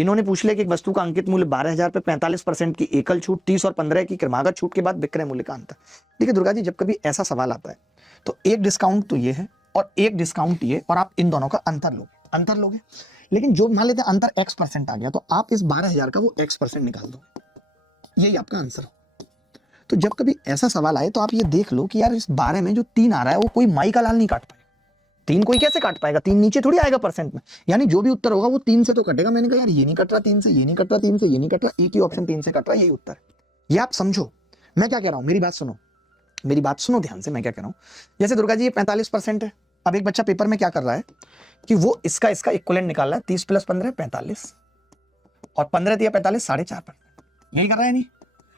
इन्होंने पूछ लिया कि एक वस्तु का अंकित मूल्य 12,000 पे 45% की एकल छूट, 30 और 15 की क्रमागत छूट के बाद विक्रय मूल्य का अंतर। देखिए दुर्गा जी, जब कभी ऐसा सवाल आता है तो एक डिस्काउंट तो ये है और एक डिस्काउंट ये, और आप इन दोनों का अंतर लोगे। लेकिन जो मान लेते हैं अंतर x% आ गया, तो आप इस 12,000 का वो x% निकाल दो, यही आपका आंसर हो। तो जब कभी ऐसा सवाल आए तो आप ये देख लो कि यार इस 12 में जो 3 आ रहा है वो कोई माई का लाल नहीं काट पाएगा। 3 कोई कैसे काट पाएगा? 3 नीचे थोड़ी आएगा परसेंट में, यानी जो भी उत्तर होगा वो 3 से तो कटेगा। मैंने कहा यार ये नहीं कट रहा 3 से, ये नहीं कट रहा 3 से, ये नहीं कट रहा, एक ही ऑप्शन 3 से कट रहा है, यही उत्तर है। ये आप समझो मैं क्या कह रहा हूं, मेरी बात सुनो ध्यान से, मैं क्या कह रहा हूं। जैसे दुर्गा जी ये 45% है। अब एक बच्चा पेपर में क्या कर रहा है कि वो इसका इक्विवेलेंट निकाल रहा है, 30 + 15 45, और 15 दिया 45, 4.5%, यही कर रहा है नहीं?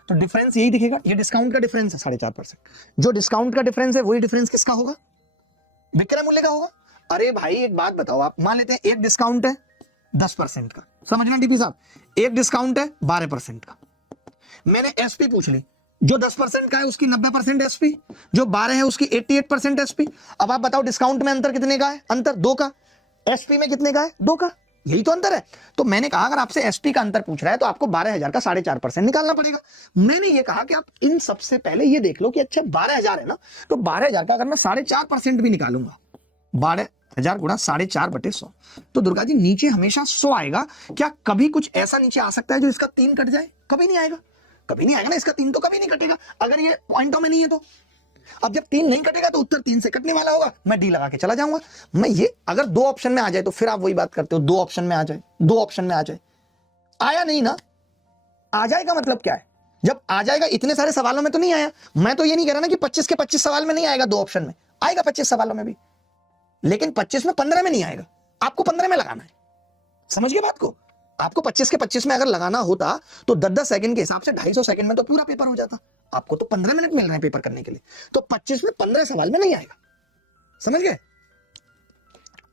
तो डिफरेंस यही दिखेगा, ये डिस्काउंट का डिफरेंस है 4.5%। जो डिस्काउंट का डिफरेंस है वही डिफरेंस किसका होगा? विक्रय मूल्य का होगा। अरे भाई एक बात बताओ, आप मान लेते हैं एक डिस्काउंट है 10% का, समझना डीपी साहब, एक डिस्काउंट है 12% का। मैंने एसपी पूछ ली, जो 10% का है उसकी 90% एसपी, जो 12 है उसकी 88% एसपी। अब आप बताओ डिस्काउंट में अंतर कितने का है? अंतर 2 का। एसपी में कितने का है? 2 का। यही तो अंतर है। तो मैंने कहा अगर आपसे एसपी का अंतर पूछ रहा है तो आपको 12,000 का 4.5% निकालना पड़ेगा। मैंने ये कहा कि आप इन सबसे पहले ये देख लो कि अच्छा 12,000 है ना, तो 12,000 का अगर मैं 4.5% भी निकालूंगा, 12,000 गुणा 4.5/100, तो दुर्गा जी नीचे हमेशा 100 आएगा। क्या कभी कुछ ऐसा नीचे आ सकता है जो इसका 3 कट जाए? कभी नहीं आएगा, कभी नहीं आएगा ना, इसका 3 तो कभी नहीं कटेगा अगर ये पॉइंटों में नहीं है तो। अब जब 3 नहीं कटेगा तो उत्तर 3 से कटने वाला होगा, मैं डी लगा के चला जाऊंगा। मैं ये अगर 2 ऑप्शन में आ जाए तो फिर आप वही बात करते हो, 2 ऑप्शन में आ जाए, 2 ऑप्शन में आ जाए, आया नहीं ना, आ जाएगा मतलब क्या है? जब आ जाएगा, इतने सारे सवालों में तो नहीं आया। मैं तो ये नहीं कह रहा ना कि 25 के 25 सवाल में नहीं आएगा, 2 ऑप्शन में आएगा, 25 सवालों में भी, लेकिन 25 में 15 में नहीं आएगा। आपको 15 में लगाना है, समझ गए बात को? आपको 25 के 25 में अगर लगाना होता तो 10-10 सेकंड के हिसाब से 250 सेकंड में तो पूरा पेपर हो जाता। आपको तो 15 मिनट मिल रहे हैं पेपर करने के लिए, तो 25 में 15 सवाल में नहीं आएगा, समझ गए?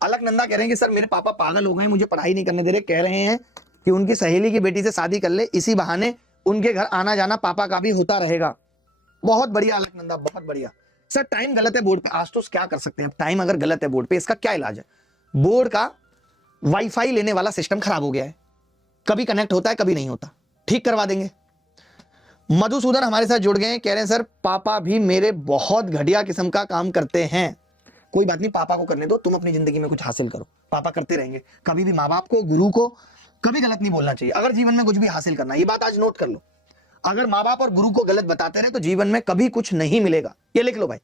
अलकनंदा कह रहे हैं कि सर मेरे पापा पागल हो गए, मुझे पढ़ाई नहीं करने दे रहे, कह रहे हैं कि उनकी सहेली की बेटी से शादी कर ले, इसी बहाने उनके घर आना जाना पापा का भी होता रहेगा। बहुत बढ़िया अलकनंदा, बहुत बढ़िया। सर टाइम गलत है बोर्ड पे, आज तो क्या कर सकते हैं, टाइम अगर गलत है बोर्ड पे, इसका क्या इलाज है? बोर्ड का वाईफाई लेने वाला सिस्टम खराब हो गया है, कभी कनेक्ट होता है कभी नहीं होता, ठीक करवा देंगे। मधुसूदन हमारे साथ जुड़ गए हैं, कह रहे हैं सर पापा भी मेरे बहुत घटिया किस्म का काम करते हैं। कोई बात नहीं, पापा को करने दो, तुम अपनी जिंदगी में कुछ हासिल करो, पापा करते रहेंगे। कभी भी माँ बाप को, गुरु को कभी गलत नहीं बोलना चाहिए अगर जीवन में कुछ भी हासिल करना है। ये बात आज नोट कर लो, अगर माँ बाप और गुरु को गलत बताते रहे तो जीवन में कभी कुछ नहीं मिलेगा, ये लिख लो भाई।